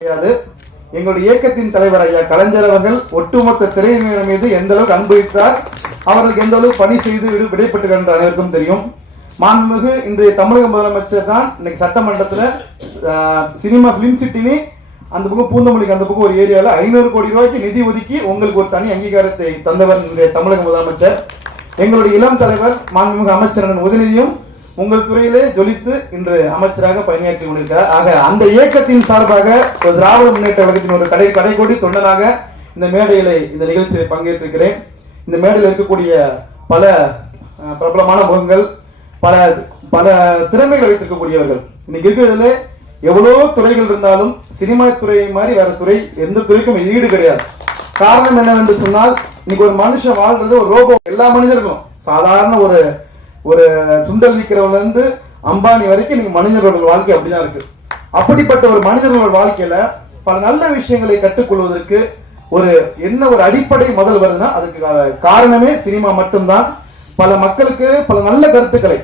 கிடையாது. எங்களுடைய இயக்கத்தின் தலைவர் ஐயா கலைஞர் அவர்கள் ஒட்டுமொத்த திரையினர் மீது எந்த அளவுக்கு அனுபவித்தார் அவர்களுக்கு எந்த அளவுக்கு பணி செய்து விடு- விடைபெற்றுகிறார் அனைவருக்கும் தெரியும். மாண்புமிகு இன்றைய தமிழக முதலமைச்சர் தான் இன்னைக்கு சட்டமன்றத்தில் சினிமா பிலிம் சிட்டினி அந்த பக்கம் பூந்தமல்லிக்கு அந்த பக்கம் ஒரு ஏரியாவில் ஐநூறு கோடி ரூபாய்க்கு நிதி ஒதுக்கி உங்களுக்கு ஒரு தனி அங்கீகாரத்தை தந்தவர் இன்றைய தமிழக முதலமைச்சர். எங்களுடைய இளம் தலைவர் மாண்புமிகு அமைச்சர் அண்ணன் உதயநிதியும் உங்கள் துறையிலே ஜொலித்து இன்று அமைச்சராக பணியாற்றி கொண்டிருக்கிறார். ஆக அந்த இயக்கத்தின் சார்பாக ஒரு திராவிட முன்னேற்ற கழகத்தின் ஒரு கடை கடைக்கோடி தொண்டனாக இந்த மேடையிலே இந்த நிகழ்ச்சியில் பங்கேற்றிருக்கிறேன். இந்த மேடையில் இருக்கக்கூடிய பல பிரபலமான முகங்கள் பல பல திறமைகளை வைத்திருக்கக்கூடியவர்கள். இன்னைக்கு இருக்கிறதுல எவ்வளோ துறைகள் இருந்தாலும் சினிமா துறை மாதிரி வேற துறை எந்த துறைக்கும் ஈடு கிடையாது. காரணம் என்னவென்று சொன்னால் இன்னைக்கு ஒரு மனுஷன் வாழ்றது ஒரு ரோபோ. எல்லா மனிதருக்கும் சாதாரண ஒரு ஒரு சுண்டல் விற்கிறவங்க இருந்து அம்பானி வரைக்கும் நீங்க மனிதர்களோட வாழ்க்கை அப்படிதான் இருக்கு. அப்படிப்பட்ட ஒரு மனிதர்களோட வாழ்க்கையில பல நல்ல விஷயங்களை கற்றுக்கொள்வதற்கு ஒரு என்ன ஒரு அடிப்படை முதல் வருதுன்னா அதுக்கு காரணமே சினிமா மட்டும்தான். பல மக்களுக்கு பல நல்ல கருத்துக்களை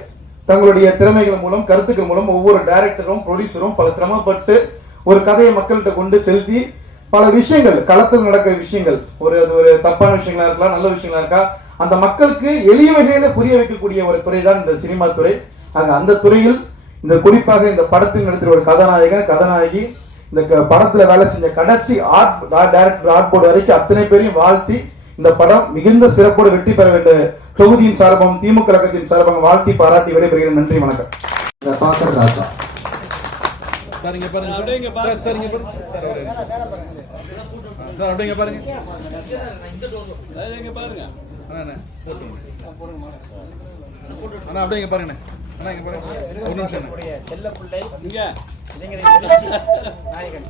தங்களுடைய திறமைகள் மூலம் கருத்துக்கள் மூலம் ஒவ்வொரு டைரக்டரும் ப்ரொடியூசரும் பல சிரமப்பட்டு ஒரு கதையை மக்கள்கிட்ட கொண்டு செலுத்தி பல விஷயங்கள் களத்தில் நடக்கிற விஷயங்கள் ஒரு அது ஒரு தப்பான விஷயங்களா இருக்கலாம் நல்ல விஷயங்களா இருக்கா அந்த மக்களுக்கு எளிய வகையில புரிய வைக்கக்கூடிய ஒரு துறை தான் இந்த சினிமா துறை ஆக அந்த துறையில் இந்த குறிப்பாக இந்த படத்தில் நடித்த ஒரு கதாநாயகன் கதாநாயகி இந்த படத்துல வேலை செஞ்ச கடைசி ஆர்ட் டைரக்டர் ஆர்ட் போர்டு வரைக்கும் அத்தனை பேரையும் வாழ்த்தி இந்த படம் மிகுந்த சிறப்போடு வெற்றி பெற வேண்டிய தொகுதியின் சார்பம் திமுக கழகத்தின் சார்பாக வாழ்த்தி பாராட்டி விடைபெறுகிறேன் நன்றி வணக்கம் ராஜா சார் இங்க பாருங்க சார் சார் இங்க பாருங்க சார் அவரு. சார் அப்படியே இங்க பாருங்க அண்ணா, அப்படியே இங்க பாருங்க அண்ணா. இங்க பாருங்க. ஒரு நிமிஷம் செல்ல பிள்ளை இளைஞரின் நாயகன்.